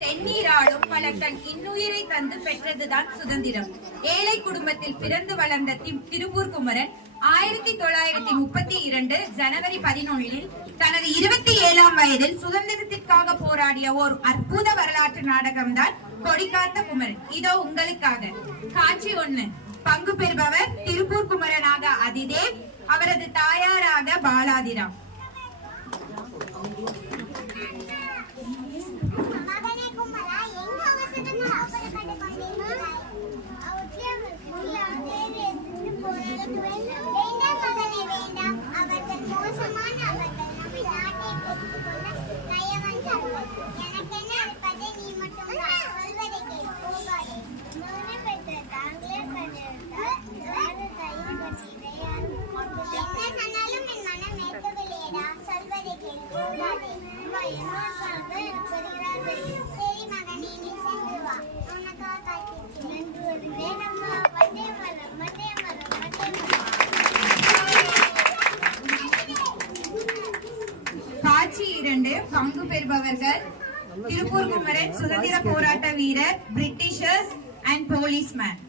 தென்னீராடும் பலர் தன் இன்னுயிரை தந்து பெற்றதுதான் சுதந்திரம். ஏழை குடும்பத்தில் பிறந்து வளர்ந்த திருப்பூர் குமரன் 1932 ஜனவரி 11 தனது 27ஆம் வயதில் சுதந்திரத்திற்காக போராடிய ஓர் அற்புத வரலாற்று நாடகம்தான் கொடிகாத்த குமரன். இதோ உங்களுக்காக. காட்சி 1. பங்கு பெறுபவர் திருப்பூர் குமரனாக அதிதேவ், அவரது தாயாராக பாலாதிராம். காட்சி 2. பங்கு பெறுபவர்கள் திருப்பூர் குமரன், சுதந்திர போராட்ட வீரர், பிரிட்டிஷர்ஸ் அண்ட் போலீஸ்மேன்.